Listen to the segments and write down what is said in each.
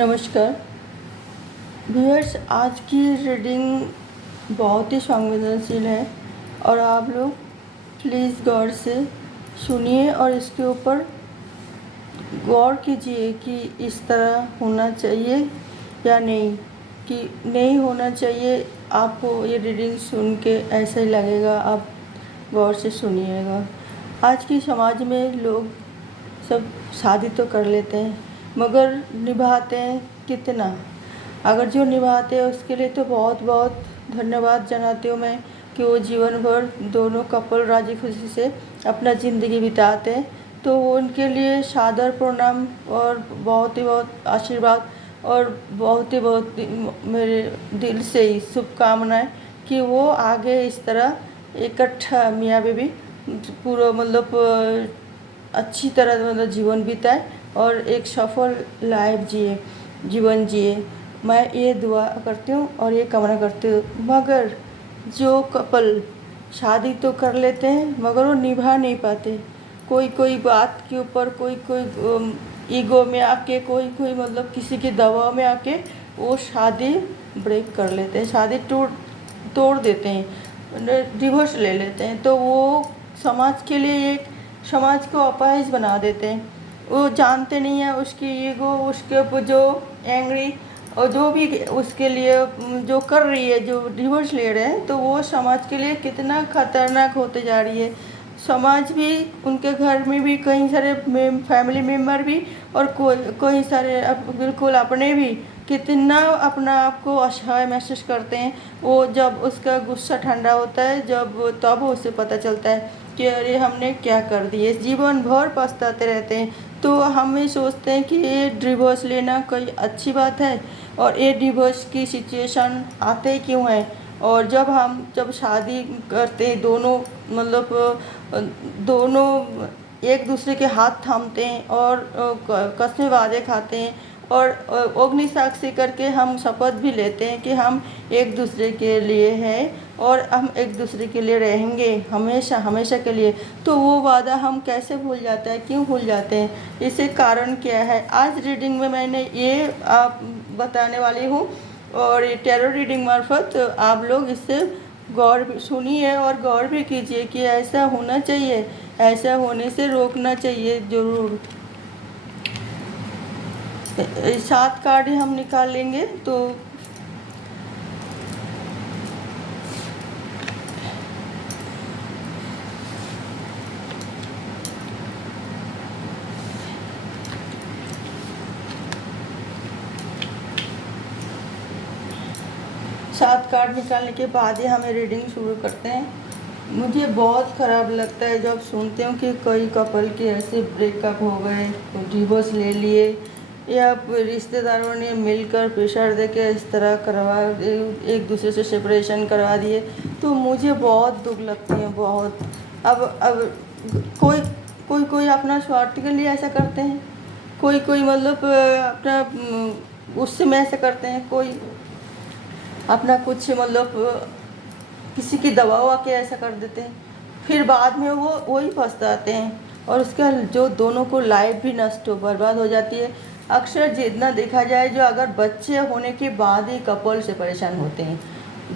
नमस्कार व्यूअर्स। आज की रीडिंग बहुत ही संवेदनशील है और आप लोग प्लीज़ गौर से सुनिए और इसके ऊपर गौर कीजिए कि इस तरह होना चाहिए या नहीं, कि नहीं होना चाहिए। आपको ये रीडिंग सुन के ऐसा ही लगेगा, आप गौर से सुनिएगा। आज की समाज में लोग सब शादी तो कर लेते हैं मगर निभाते हैं कितना। अगर जो निभाते हैं उसके लिए तो बहुत बहुत धन्यवाद जनाती हूँ मैं कि वो जीवन भर दोनों कपल राजी खुशी से अपना ज़िंदगी बिताते हैं। तो उनके लिए सादर प्रणाम और बहुत ही बहुत आशीर्वाद और बहुत ही मेरे दिल से ही शुभकामनाएं कि वो आगे इस तरह इकट्ठा मियाँ बीवी पूरा अच्छी तरह जीवन बिताए और एक सफल लाइफ जीवन जिए। मैं ये दुआ करती हूँ और ये कामना करती हूँ। मगर जो कपल शादी तो कर लेते हैं मगर वो निभा नहीं पाते, कोई कोई बात के ऊपर कोई कोई ईगो में आके कोई कोई किसी के दबाव में आके वो शादी ब्रेक कर लेते हैं, शादी तोड़ देते हैं, डिवोर्स ले लेते हैं। तो वो समाज के लिए समाज को अपाहिज बना देते हैं। वो जानते नहीं है उसकी ईगो, उसके ऊपर जो एंग्री और जो भी उसके लिए जो कर रही है, जो डिवोर्स ले रहे हैं, तो वो समाज के लिए कितना खतरनाक होते जा रही है। समाज भी, उनके घर में भी कई सारे फैमिली मेम्बर भी और कोई सारे बिल्कुल अपने भी कितना अपना आप को असहाय महसूस करते हैं। वो जब उसका गुस्सा ठंडा होता है तब उसे पता चलता है कि अरे हमने क्या कर दिए, जीवन भर पछताते रहते हैं। तो हम ये सोचते हैं कि ये डिवोर्स लेना कोई अच्छी बात है और ये डिवोर्स की सिचुएशन आते क्यों है। और जब शादी करते हैं दोनों एक दूसरे के हाथ थामते हैं और कसमें वादे खाते हैं और अग्नि साक्षी करके हम शपथ भी लेते हैं कि हम एक दूसरे के लिए हैं और हम एक दूसरे के लिए रहेंगे हमेशा हमेशा के लिए। तो वो वादा हम कैसे भूल जाते हैं, क्यों भूल जाते हैं, इसे कारण क्या है। आज रीडिंग में मैंने ये आप बताने वाली हूँ और ये टैरो रीडिंग मार्फत आप लोग इससे गौर सुनिए और गौर भी कीजिए कि ऐसा होना चाहिए, ऐसा होने से रोकना चाहिए ज़रूर। 7 कार्ड हम निकाल लेंगे। तो सात कार्ड निकालने के बाद ही हमें रीडिंग शुरू करते हैं। मुझे बहुत ख़राब लगता है जब सुनती हूँ कि कई कपल के ऐसे ब्रेकअप हो गए, डिवोर्स ले लिए या रिश्तेदारों ने मिलकर प्रेशर देके इस तरह एक दूसरे से सेपरेशन करवा दिए। तो मुझे बहुत दुख लगती है, बहुत। अब कोई कोई कोई अपना स्वार्थ के लिए ऐसा करते हैं, कोई कोई अपना उससे में ऐसा करते हैं, कोई अपना कुछ किसी की दबाव आके ऐसा कर देते हैं। फिर बाद में वो वही पछताते हैं और उसका जो दोनों को लाइफ भी नष्ट हो बर्बाद हो जाती है। अक्सर जितना देखा जाए, जो अगर बच्चे होने के बाद ही कपल से परेशान होते हैं।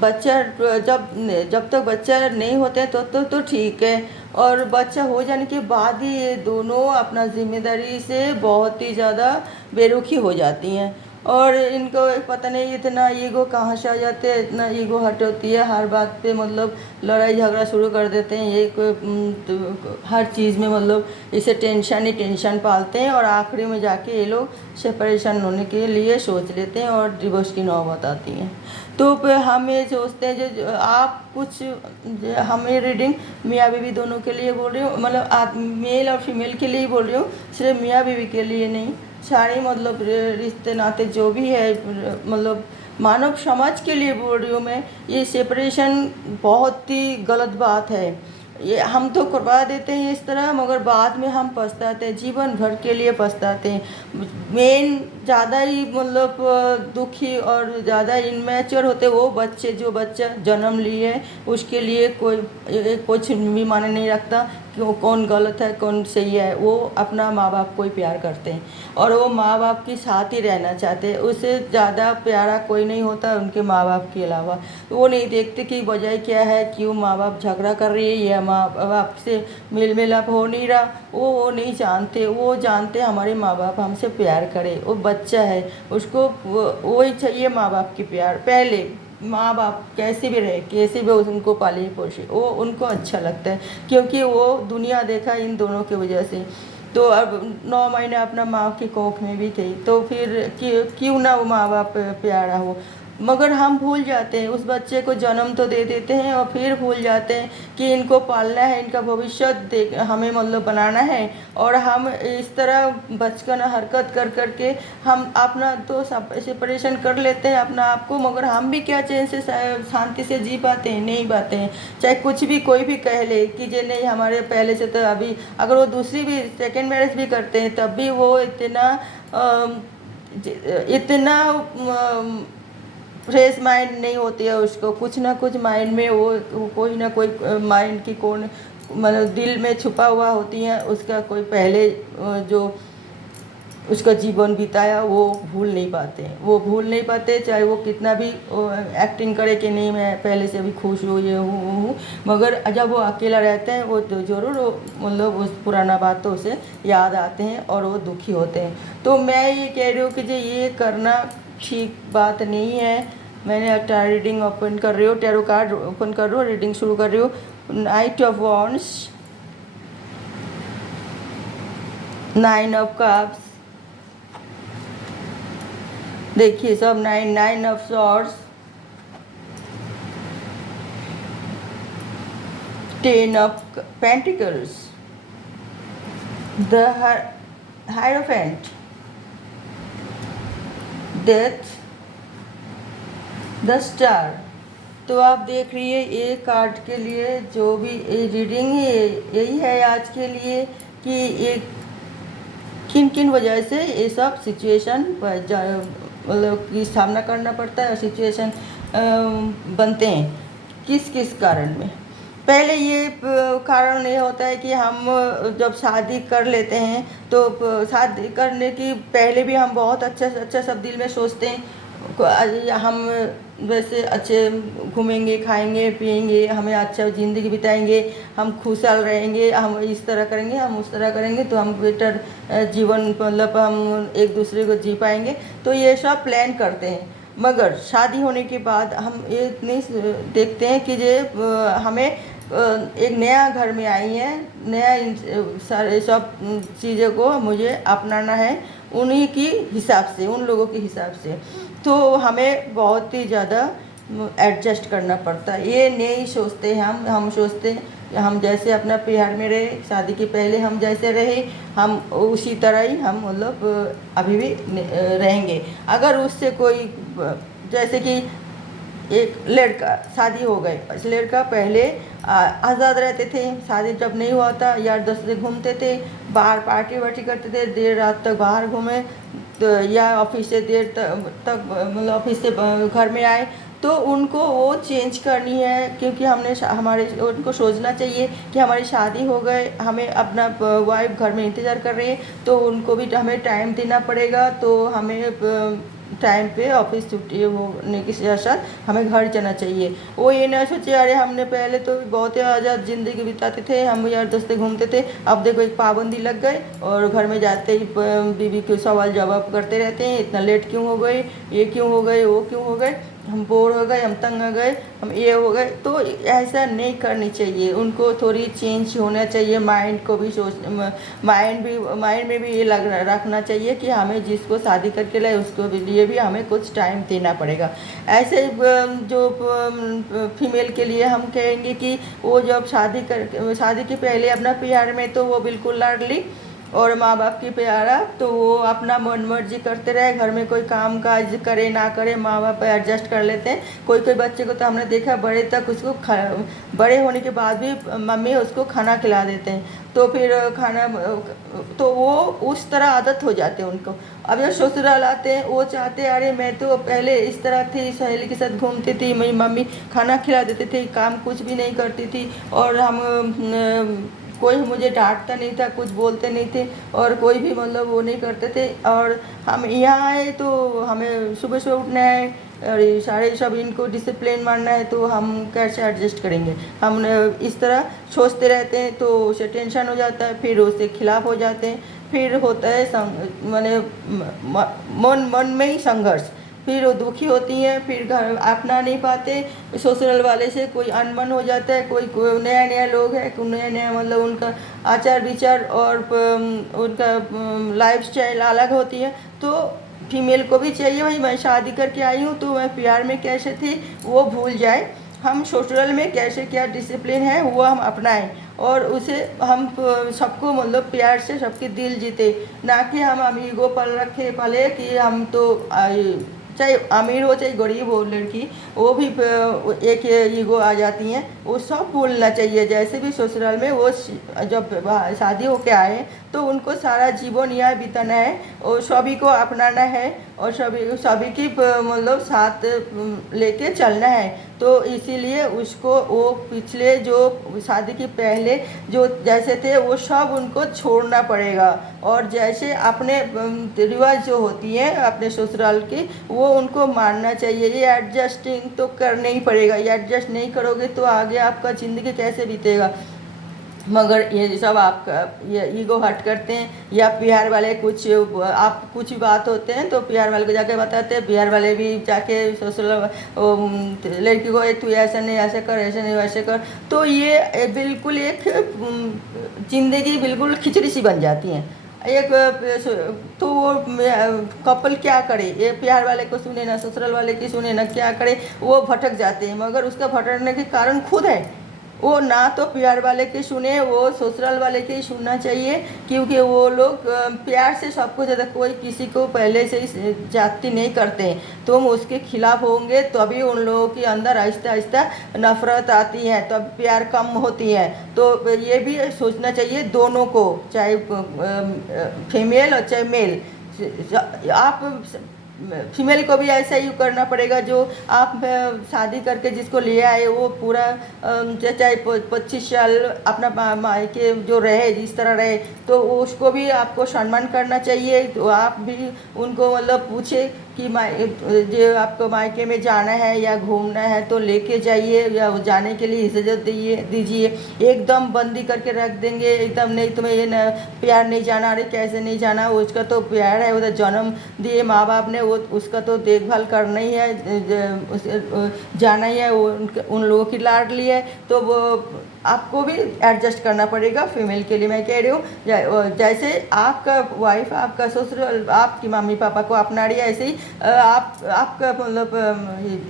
बच्चा जब तक बच्चा नहीं होते हैं तो ठीक है, और बच्चा हो जाने के बाद ही ये दोनों अपना जिम्मेदारी से बहुत ही ज़्यादा बेरुखी हो जाती हैं। और इनको पता नहीं इतना ईगो कहाँ से आ जाते हैं, इतना ईगो हट होती है, हर बात पे लड़ाई झगड़ा शुरू कर देते हैं। ये तो हर चीज़ में इसे टेंशन ही टेंशन पालते हैं और आखिरी में जाके ये लोग सेपरेशन होने के लिए सोच लेते हैं और डिवोर्स की नौबत आती है। तो हम ये सोचते हैं जो आप कुछ हमें रीडिंग मियाँ बीवी दोनों के लिए बोल रही हूँ, आप मेल और फीमेल के लिए ही बोल रही हूँ, सिर्फ मियाँ बीवी के लिए नहीं। सारी रिश्ते नाते जो भी है मानव समाज के लिए बोल रही हूँ मैं। ये सेपरेशन बहुत ही गलत बात है। ये हम तो करवा देते हैं इस तरह, मगर बाद में हम पछताते हैं, जीवन भर के लिए पछताते हैं। मेन ज़्यादा ही मतलब दुखी और ज़्यादा इनमेच्योर होते वो बच्चे, जो बच्चा जन्म लिए उसके लिए कोई कुछ भी मायने नहीं रखता कि वो कौन गलत है कौन सही है। वो अपना माँ बाप को ही प्यार करते हैं और वो माँ बाप के साथ ही रहना चाहते हैं। उससे ज़्यादा प्यारा कोई नहीं होता उनके माँ बाप के अलावा। वो नहीं देखते कि वजह क्या है, क्यों माँ बाप झगड़ा कर रही है या माँ बाप से मेल मिलाप हो नहीं रहा। वो नहीं जानते, वो जानते हमारे माँ बाप हमसे प्यार करे। वो बच्चा है, उसको वही चाहिए माँ बाप की प्यार। पहले माँ बाप कैसे भी रहे, कैसे भी उनको पाले पोसे, वो उनको अच्छा लगता है क्योंकि वो दुनिया देखा इन दोनों की वजह से। तो अब 9 महीने अपना माँ की कोख में भी थी, तो फिर क्यों ना वो माँ बाप प्यारा हो। मगर हम भूल जाते हैं, उस बच्चे को जन्म तो दे देते हैं और फिर भूल जाते हैं कि इनको पालना है, इनका भविष्य देख हमें मतलब बनाना है। और हम इस तरह बचकाना हरकत कर करके हम अपना तो सेपरेशन कर लेते हैं अपना आप को, मगर हम भी क्या चैन से शांति से जी पाते हैं, नहीं पाते हैं। चाहे कुछ भी कोई भी कह ले कि जे नहीं हमारे पहले से तो अभी, अगर वो दूसरी भी सेकेंड मैरिज भी करते हैं तब भी वो इतना फ्रेश माइंड नहीं होती है। उसको कुछ ना कुछ माइंड में वो कोई ना कोई माइंड की कौन मतलब दिल में छुपा हुआ होती है। उसका कोई पहले जो उसका जीवन बिताया वो भूल नहीं पाते, वो भूल नहीं पाते। चाहे वो कितना भी एक्टिंग करे कि नहीं मैं पहले से भी खुश हूँ, ये हूँ, मगर जब वो अकेला रहते हैं वो तो ज़रूर मतलब उस पुराना बातों से याद आते हैं और वो दुखी होते हैं। तो मैं ये कह रही हूँ कि जो ये करना ठीक बात नहीं है। मैंने टैरो रीडिंग ओपन कर रही हूँ, टैरो कार्ड ओपन कर रही हूँ, रीडिंग शुरू कर रही हूँ। Night of wands, 9 of cups, देखिए सब 9 of swords, 10 of pentacles, the hierophant, death, the star. तो आप देख रही है ये कार्ड के लिए जो भी रीडिंग है यही है आज के लिए कि ये किन किन वजह से ये सब सिचुएशन मतलब की सामना करना पड़ता है और सिचुएशन बनते हैं किस किस कारण में। पहले ये कारण ये होता है कि हम जब शादी कर लेते हैं तो शादी करने की पहले भी हम बहुत अच्छा अच्छा सब दिल में सोचते हैं। हम वैसे अच्छे घूमेंगे, खाएंगे, पिएंगे, हमें अच्छा ज़िंदगी बिताएंगे, हम खुशहाल रहेंगे, हम इस तरह करेंगे, हम उस तरह करेंगे तो हम बेटर जीवन मतलब हम एक दूसरे को जी पाएंगे। तो ये सब प्लान करते हैं। मगर शादी होने के बाद हम ये नहीं देखते हैं कि ये हमें एक नया घर में आई है, नया सारे सब चीज़ों को मुझे अपनाना है उन्हीं की हिसाब से, उन लोगों के हिसाब से। तो हमें बहुत ही ज़्यादा एडजस्ट करना पड़ता है। ये नहीं सोचते हम सोचते हैं हम जैसे अपना प्यार में रहे, शादी के पहले हम जैसे रहे हम उसी तरह ही हम मतलब अभी भी रहेंगे। अगर उससे कोई जैसे कि एक लड़का शादी हो गए, इस लड़का पहले आज़ाद रहते थे, शादी जब नहीं हुआ था यार दोस्त से घूमते थे, बाहर पार्टी वार्टी करते थे, देर रात तक बाहर घूमे, तो या ऑफिस से देर तक मतलब ऑफिस से घर में आए। तो उनको वो चेंज करनी है क्योंकि हमने हमारे उनको सोचना चाहिए कि हमारी शादी हो गए, हमें अपना वाइफ घर में इंतज़ार कर रही है, तो उनको भी हमें टाइम देना पड़ेगा। तो हमें टाइम पे ऑफिस छुट्टी होने के साथ साथ हमें घर जाना चाहिए। वो ये ना सोचे अरे हमने पहले तो बहुत ही आज़ाद ज़िंदगी बिताते थे, हम यार दोस्त घूमते थे, अब देखो एक पाबंदी लग गई और घर में जाते ही बीवी के सवाल जवाब करते रहते हैं, इतना लेट क्यों हो गई, ये क्यों हो गए, वो क्यों हो गए, हम बोर हो गए, हम तंग आ गए, हम ये हो गए। तो ऐसा नहीं करनी चाहिए, उनको थोड़ी चेंज होना चाहिए। माइंड को भी माइंड में भी ये रखना चाहिए कि हमें जिसको शादी करके लाए उसको लिए भी हमें कुछ टाइम देना पड़ेगा। ऐसे जो फीमेल के लिए हम कहेंगे कि वो जब शादी के पहले अपना प्यार में तो वो बिल्कुल लाडली और माँ बाप की प्यारा, तो वो अपना मन मर्जी करते रहे, घर में कोई काम काज करे ना करे माँ बाप एडजस्ट कर लेते हैं। कोई कोई बच्चे को तो हमने देखा बड़े तक उसको बड़े होने के बाद भी मम्मी उसको खाना खिला देते हैं, तो फिर खाना, तो वो उस तरह आदत हो जाते हैं उनको। अब जब ससुराल आते हैं वो चाहते हैं अरे मैं तो पहले इस तरह थी, सहेली के साथ घूमती थी, मेरी मम्मी खाना खिला देते थे, काम कुछ भी नहीं करती थी, और हम कोई मुझे डांटता नहीं था, कुछ बोलते नहीं थे, और कोई भी मतलब वो नहीं करते थे। और हम यहाँ आए तो हमें सुबह सुबह उठना है और ये सारे सब इनको डिसिप्लिन मानना है, तो हम कैसे एडजस्ट करेंगे। हम इस तरह सोचते रहते हैं तो उसे टेंशन हो जाता है, फिर उसके खिलाफ हो जाते हैं, फिर होता है माने मन मन में ही संघर्ष, फिर वो दुखी होती हैं, फिर घर अपना नहीं पाते, ससुराल वाले से कोई अनबन हो जाता है, कोई नया नया लोग है, कोई नया नया मतलब उनका आचार विचार और उनका लाइफ स्टाइल अलग होती है। तो फीमेल को भी चाहिए भाई मैं शादी करके आई हूँ तो मैं प्यार में कैसे थी वो भूल जाए, हम ससुराल में कैसे क्या डिसिप्लिन है वो हम अपनाएं, और उसे हम सबको मतलब प्यार से सबके दिल जीते, ना कि हम ईगो पर रखे पले कि हम तो चाहे अमीर हो चाहे गरीब हो लड़की, वो भी एक ईगो आ जाती हैं, वो सब भूलना चाहिए। जैसे भी ससुराल में वो जब शादी होके आए तो उनको सारा जीवन यहाँ बिताना है और सभी को अपनाना है और सभी सभी की मतलब साथ लेके चलना है। तो इसीलिए उसको वो पिछले जो शादी के पहले जो जैसे थे वो सब उनको छोड़ना पड़ेगा, और जैसे अपने रिवाज जो होती हैं अपने ससुराल की वो उनको मानना चाहिए। ये एडजस्टिंग तो करना ही पड़ेगा, ये एडजस्ट नहीं करोगे तो आगे आपका ज़िंदगी कैसे बीतेगा। मगर ये सब आपका ये ईगो हर्ट करते हैं, या बिहार वाले कुछ आप कुछ बात होते हैं तो बिहार वाले को जाके बताते हैं, बिहार वाले भी जाके ससुराल लड़की को तू ऐसा नहीं ऐसे कर, ऐसे नहीं वैसे कर, तो ये बिल्कुल एक ज़िंदगी बिल्कुल खिचड़ी सी बन जाती है। एक तो वो कपल क्या करे, ये प्यार वाले को सुने ना ससुराल वाले की सुने ना क्या करे, वो भटक जाते हैं। मगर उसका भटकने के कारण खुद है, वो ना तो प्यार वाले की सुने, वो ससुराल वाले की सुनना चाहिए, क्योंकि वो लोग प्यार से सबको ज़्यादा कोई किसी को पहले से ही जाति नहीं करते हैं। तुम उसके खिलाफ होंगे तभी उन लोगों के अंदर आहिस्ता आहिस्ता नफरत आती है, तब प्यार कम होती है। तो ये भी सोचना चाहिए दोनों को, चाहे फीमेल और चाहे मेल, आप फीमेल को भी ऐसा ही करना पड़ेगा। जो आप शादी करके जिसको ले आए वो पूरा चाहे 25 साल अपना मायके जो रहे जिस तरह रहे, तो उसको भी आपको सम्मान करना चाहिए। तो आप भी उनको मतलब पूछे कि जो आपको मायके में जाना है या घूमना है तो लेके जाइए, या जाने के लिए इजाज़त दीजिए। एकदम बंदी करके रख देंगे एकदम नहीं तुम्हें ये न प्यार नहीं जाना, अरे कैसे नहीं जाना, उसका तो प्यार है, उधर जन्म दिए माँ बाप ने, वो उसका तो देखभाल करना ही है, जाना ही है, वो उन लोगों की लाडली है, तो वो आपको भी एडजस्ट करना पड़ेगा। फीमेल के लिए मैं कह रही हूँ, जैसे आपका वाइफ आपका ससुर आपकी मम्मी पापा को अपना रही है, ऐसे ही आपका मतलब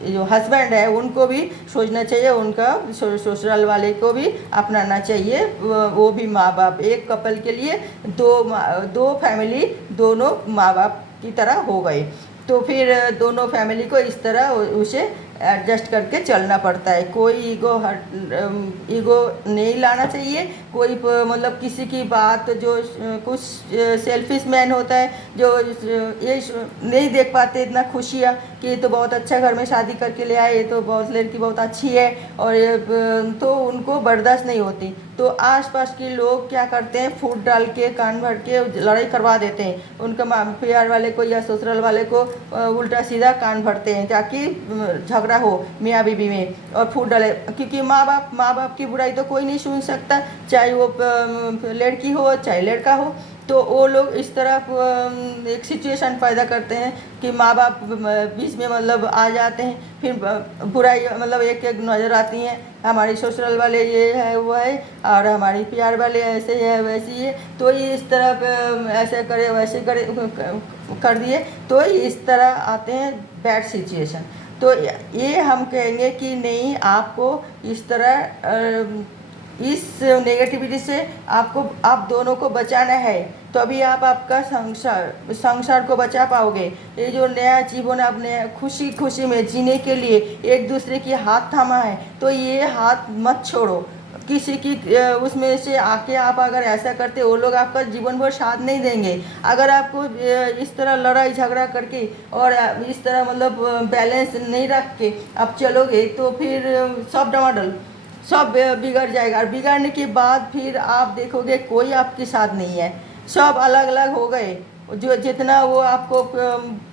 जो हस्बैंड है उनको भी सोचना चाहिए, उनका ससुराल वाले को भी अपनाना चाहिए। वो भी माँ बाप, एक कपल के लिए दो फैमिली दोनों माँ बाप की तरह हो गए, तो फिर दोनों फैमिली को इस तरह उसे एडजस्ट करके चलना पड़ता है। कोई ईगो नहीं लाना चाहिए, कोई मतलब किसी की बात जो कुछ सेल्फिश मैन होता है जो ये नहीं देख पाते इतना खुशियाँ कि ये तो बहुत अच्छा घर में शादी करके ले आए, ये तो बहुत लड़की बहुत अच्छी है, और तो उनको बर्दाश्त नहीं होती, तो आसपास के लोग क्या करते हैं फूट डाल के कान भर के लड़ाई करवा देते हैं, उनका प्यार वाले को या ससुराल वाले को उल्टा सीधा कान भरते हैं ताकि झगड़ा हो मियाँ बीवी में, और फूट डाले, क्योंकि माँ बाप की बुराई तो कोई नहीं सुन सकता, चाहे वो लड़की हो चाहे लड़का हो। तो वो लोग इस तरह एक सिचुएशन पैदा करते हैं कि माँ बाप बीच में मतलब आ जाते हैं, फिर बुराई मतलब एक एक नज़र आती हैं, हमारी ससुराल वाले ये है वो है और हमारी प्यार वाले ऐसे है वैसी है, तो ये इस तरह ऐसे करे वैसे करे कर दिए, तो इस तरह आते हैं बैड सिचुएशन। तो ये हम कहेंगे कि नहीं, आपको इस तरह इस नेगेटिविटी से आप दोनों को बचाना है, तभी आप आपका संसार को बचा पाओगे। ये जो नया जीवन आपने खुशी खुशी में जीने के लिए एक दूसरे की हाथ थामा है, तो ये हाथ मत छोड़ो। किसी की उसमें से आके आप अगर ऐसा करते, वो लोग आपका जीवन भर साथ नहीं देंगे। अगर आपको इस तरह लड़ाई झगड़ा करके और इस तरह मतलब बैलेंस नहीं रख के आप चलोगे, तो फिर सब डमाडोल, सब बिगड़ जाएगा। और बिगड़ने के बाद फिर आप देखोगे कोई आपके साथ नहीं है, सब अलग अलग हो गए। जो जितना वो आपको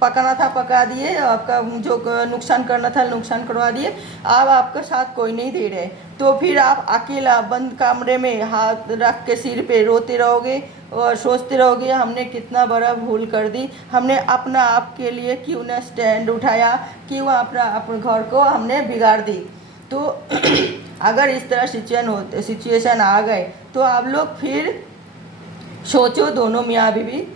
पकाना था पका दिए, आपका जो नुकसान करना था नुकसान करवा दिए। अब आपका साथ कोई नहीं दे रहे, तो फिर आप अकेला बंद कमरे में हाथ रख के सिर पे रोते रहोगे और सोचते रहोगे हमने कितना बड़ा भूल कर दी, हमने अपना आप के लिए क्यों ना स्टैंड उठाया, क्यों अपने घर को हमने बिगाड़ दी। तो अगर इस तरह सिचुएशन आ गए, तो आप लोग फिर सोचो दोनों मियाँ बीवी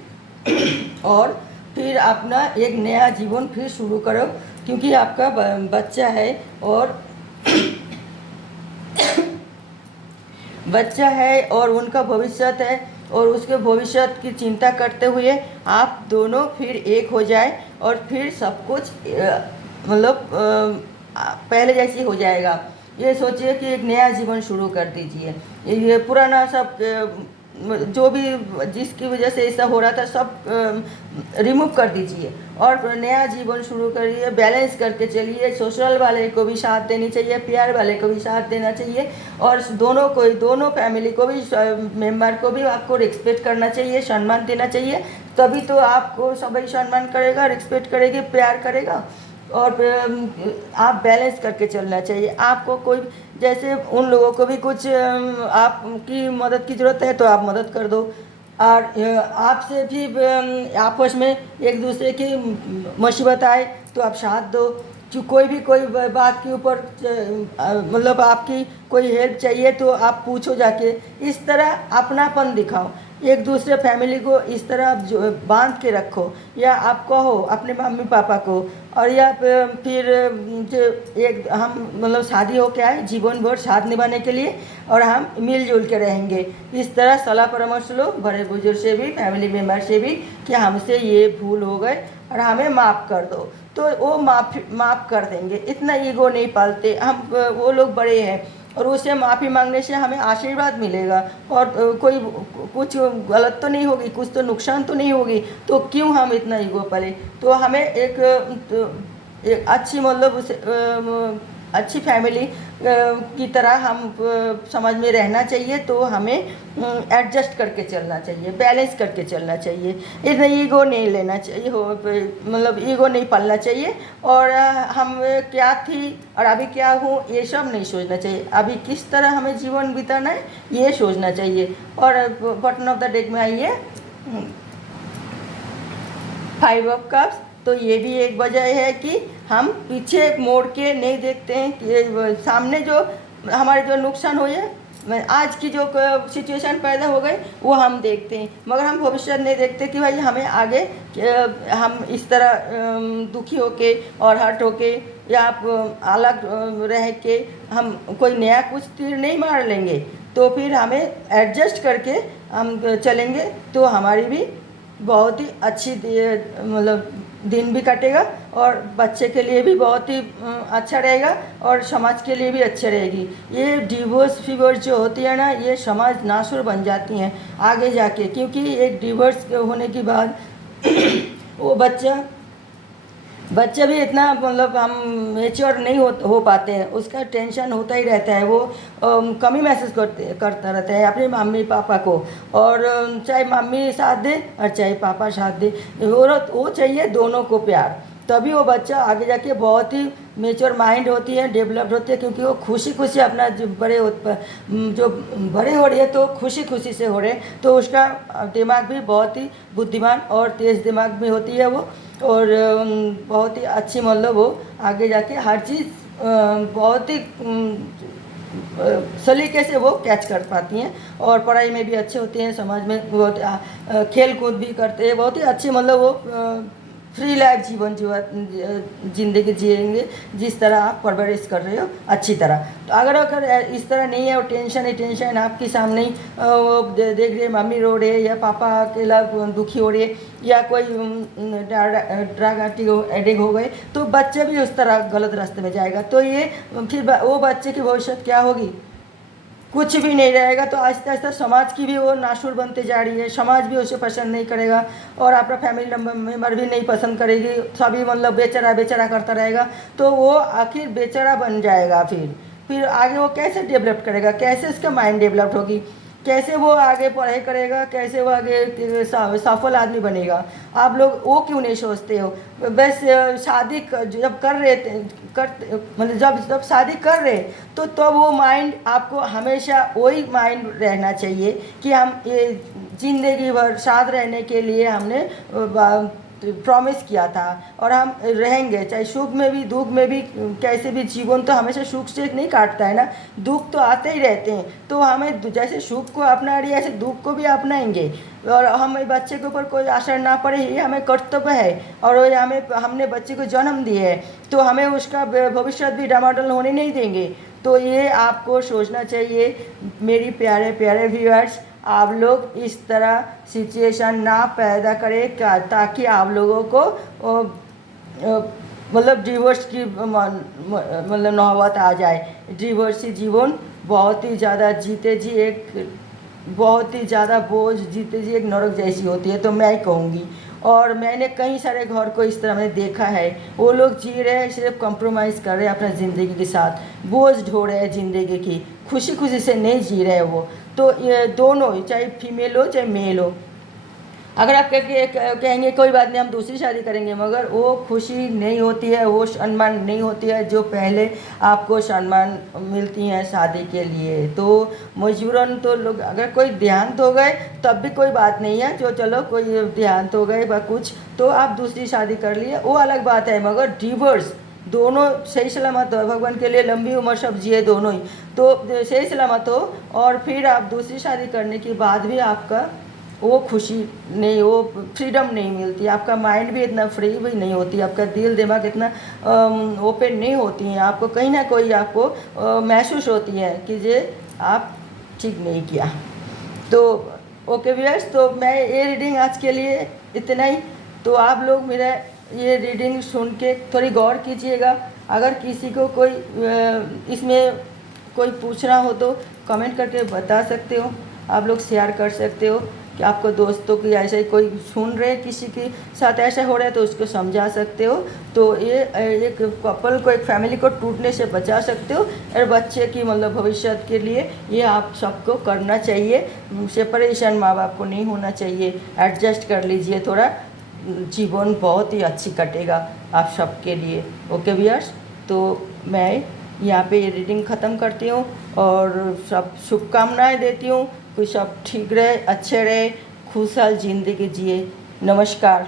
और फिर अपना एक नया जीवन फिर शुरू करो, क्योंकि आपका बच्चा है और बच्चा है और उनका भविष्य है, और उसके भविष्य की चिंता करते हुए आप दोनों फिर एक हो जाए और फिर सब कुछ मतलब पहले जैसी हो जाएगा। ये सोचिए कि एक नया जीवन शुरू कर दीजिए। ये पुराना सब जो भी जिसकी वजह से ऐसा हो रहा था सब रिमूव कर दीजिए और नया जीवन शुरू करिए। बैलेंस करके चलिए, सोशल वाले को भी साथ देनी चाहिए, प्यार वाले को भी साथ देना चाहिए, और दोनों फैमिली को भी मेंबर को भी आपको रिस्पेक्ट करना चाहिए, सम्मान देना चाहिए। तभी तो आपको सभी सम्मान करेगा, रिस्पेक्ट करेगी, प्यार करेगा। और आप बैलेंस करके चलना चाहिए। आपको कोई जैसे उन लोगों को भी कुछ आपकी मदद की ज़रूरत है तो आप मदद कर दो, और आपसे भी आपस में एक दूसरे की मुसीबत आए तो आप साथ दो। जो कोई बात के ऊपर मतलब आपकी कोई हेल्प चाहिए तो आप पूछो जाके। इस तरह अपनापन दिखाओ, एक दूसरे फैमिली को इस तरह जो बांध के रखो, या आप कहो अपने मम्मी पापा को, और या फिर जो एक हम मतलब शादी हो के आए जीवन भर साथ निभाने के लिए, और हम मिलजुल के रहेंगे। इस तरह सलाह परामर्श लो बड़े बुजुर्ग से भी, फैमिली मेम्बर से भी, कि हमसे ये भूल हो गए और हमें माफ़ कर दो, तो वो माफ़ कर देंगे। इतना ईगो नहीं पालते हम, वो लोग बड़े हैं और उससे माफ़ी मांगने से हमें आशीर्वाद मिलेगा, और कोई कुछ गलत तो नहीं होगी, कुछ तो नुकसान तो नहीं होगी, तो क्यों हम इतना ईगो पाले। तो हमें एक अच्छी मतलब अच्छी फैमिली की तरह हम समाज में रहना चाहिए। तो हमें एडजस्ट करके चलना चाहिए, बैलेंस करके चलना चाहिए। इतना ईगो नहीं लेना चाहिए, मतलब ईगो नहीं पालना चाहिए। और हम क्या थी और अभी क्या हूँ ये सब नहीं सोचना चाहिए, अभी किस तरह हमें जीवन बिताना है ये सोचना चाहिए। और बटन ऑफ द डेक में आइए 5 ऑफ कप्स। तो ये भी एक वजह है कि हम पीछे मोड़ के नहीं देखते हैं कि सामने जो हमारे जो नुकसान हो जाए, आज की जो सिचुएशन पैदा हो गई वो हम देखते हैं, मगर हम भविष्य नहीं देखते कि भाई हमें आगे हम इस तरह दुखी होके और हर्ट होके या आप अलग रह के हम कोई नया कुछ तीर नहीं मार लेंगे। तो फिर हमें एडजस्ट करके हम चलेंगे तो हमारी भी बहुत ही अच्छी मतलब दिन भी कटेगा, और बच्चे के लिए भी बहुत ही अच्छा रहेगा, और समाज के लिए भी अच्छा रहेगी। ये डिवोर्स फिवोर्स जो होती है ना, ये समाज नासुर बन जाती हैं आगे जाके, क्योंकि एक डिवोर्स होने के बाद वो बच्चा भी इतना मतलब हम मेच्योर नहीं हो पाते हैं, उसका टेंशन होता ही रहता है, वो कमी महसूस करता रहता है अपने मम्मी पापा को। और चाहे मम्मी साथ दे और चाहे पापा साथ दे, वो चाहिए दोनों को प्यार, तभी वो बच्चा आगे जाके बहुत ही मेच्योर माइंड होती है, डेवलप्ड होती है। क्योंकि वो खुशी खुशी अपना जो बड़े हो रही है तो खुशी खुशी से हो रहे, तो उसका दिमाग भी बहुत ही बुद्धिमान और तेज़ दिमाग भी होती है वो, और बहुत ही अच्छी मतलब वो आगे जाके हर चीज़ बहुत ही सलीके से वो कैच कर पाती हैं, और पढ़ाई में भी अच्छे होते हैं, समाज में बहुत खेल कूद भी करते हैं, बहुत ही अच्छी मतलब वो फ्री लाइफ ज़िंदगी जिएंगे जिस तरह आप परवरिश कर रहे हो अच्छी तरह। तो अगर इस तरह नहीं है और टेंशन ही टेंशन आपके सामने ही वो देख रहे मम्मी रो रहे या पापा अकेला दुखी हो रहे या कोई ड्रग एडिक्ट हो गए, तो बच्चे भी उस तरह गलत रास्ते में जाएगा। तो ये फिर वो बच्चे की भविष्य क्या होगी, कुछ भी नहीं रहेगा। तो आहिस्ता आहिस्ता समाज की भी वो नाशुर बनते जा रही है, समाज भी उसे पसंद नहीं करेगा और आपका फैमिली मेम्बर भी नहीं पसंद करेगी, सभी मतलब बेचारा बेचारा करता रहेगा। तो वो आखिर बेचारा बन जाएगा। फिर आगे वो कैसे डेवलप करेगा, कैसे उसका माइंड डेवलप होगी, कैसे वो आगे पढ़ाई करेगा, कैसे वो आगे सफल आदमी बनेगा। आप लोग वो क्यों नहीं सोचते हो। बस शादी जब कर रहे थे मतलब जब शादी कर रहे तो तब वो माइंड आपको हमेशा वही माइंड रहना चाहिए कि हम ये ज़िंदगी भर साथ रहने के लिए हमने प्रॉमिस किया था और हम रहेंगे, चाहे सुख में भी दुख में भी। कैसे भी जीवन तो हमेशा सुख से नहीं काटता है ना, दुख तो आते ही रहते हैं। तो हमें जैसे सुख को अपना रही ऐसे दुख को भी अपनाएंगे और हमें बच्चे के ऊपर कोई असर ना पड़े ये हमें कर्तव्य है। और वो हमने बच्चे को जन्म दिया है तो हमें उसका भविष्य भी डामाडोल होने नहीं देंगे। तो ये आपको सोचना चाहिए मेरी प्यारे प्यारे व्यूअर्स। आप लोग इस तरह सिचुएशन ना पैदा करें ताकि आप लोगों को मतलब डिवोर्स की मतलब नौबत आ जाए। डिवोर्सी जीवन बहुत ही ज़्यादा जीते जी एक बहुत ही ज़्यादा बोझ जीते जी एक नरक जैसी होती है। तो मैं कहूँगी और मैंने कई सारे घर को इस तरह मैंने देखा है, वो लोग जी रहे हैं सिर्फ कॉम्प्रोमाइज़ कर रहे हैं अपना ज़िंदगी के साथ, बोझ ढो रहे हैं ज़िंदगी की, खुशी खुशी से नहीं जी रहे वो। तो ये दोनों चाहे फीमेल हो चाहे मेल हो, अगर आप कहेंगे कोई बात नहीं हम दूसरी शादी करेंगे, मगर वो खुशी नहीं होती है, वो सम्मान नहीं होती है जो पहले आपको सम्मान मिलती हैं शादी के लिए। तो मजबूरन तो लोग अगर कोई देहांत हो गए तब भी कोई बात नहीं है, जो चलो कोई देहांत हो गए व कुछ तो आप दूसरी शादी कर लिए वो अलग बात है। मगर डिवोर्स दोनों सही सलामत हो, भगवान के लिए लंबी उम्र सब जिए दोनों ही, तो सही सलामत हो और फिर आप दूसरी शादी करने के बाद भी आपका वो खुशी नहीं, वो फ्रीडम नहीं मिलती, आपका माइंड भी इतना फ्री भी नहीं होती, आपका दिल दिमाग इतना ओपन नहीं होती हैं, आपको कहीं ना कोई आपको महसूस होती है कि ये आप ठीक नहीं किया। तो ओके व्यूअर्स, तो मैं ये रीडिंग आज के लिए इतना ही। तो आप लोग मेरा ये रीडिंग सुन के थोड़ी गौर कीजिएगा। अगर किसी को कोई इसमें कोई पूछना हो तो कमेंट करके बता सकते हो, आप लोग शेयर कर सकते हो कि आपको दोस्तों की ऐसे कोई सुन रहे किसी के साथ ऐसा हो रहा है तो उसको समझा सकते हो। तो ये एक कपल को एक फैमिली को टूटने से बचा सकते हो और बच्चे की मतलब भविष्य के लिए ये आप सबको करना चाहिए। सेपरेशन माँ बाप को नहीं होना चाहिए, एडजस्ट कर लीजिए थोड़ा, जीवन बहुत ही अच्छी कटेगा आप सबके लिए। ओके व्यूअर्स, तो मैं यहाँ पे ये रीडिंग ख़त्म करती हूँ और सब शुभकामनाएं देती हूँ कि सब ठीक रहे, अच्छे रहे, खुशहाल ज़िंदगी जिए। नमस्कार।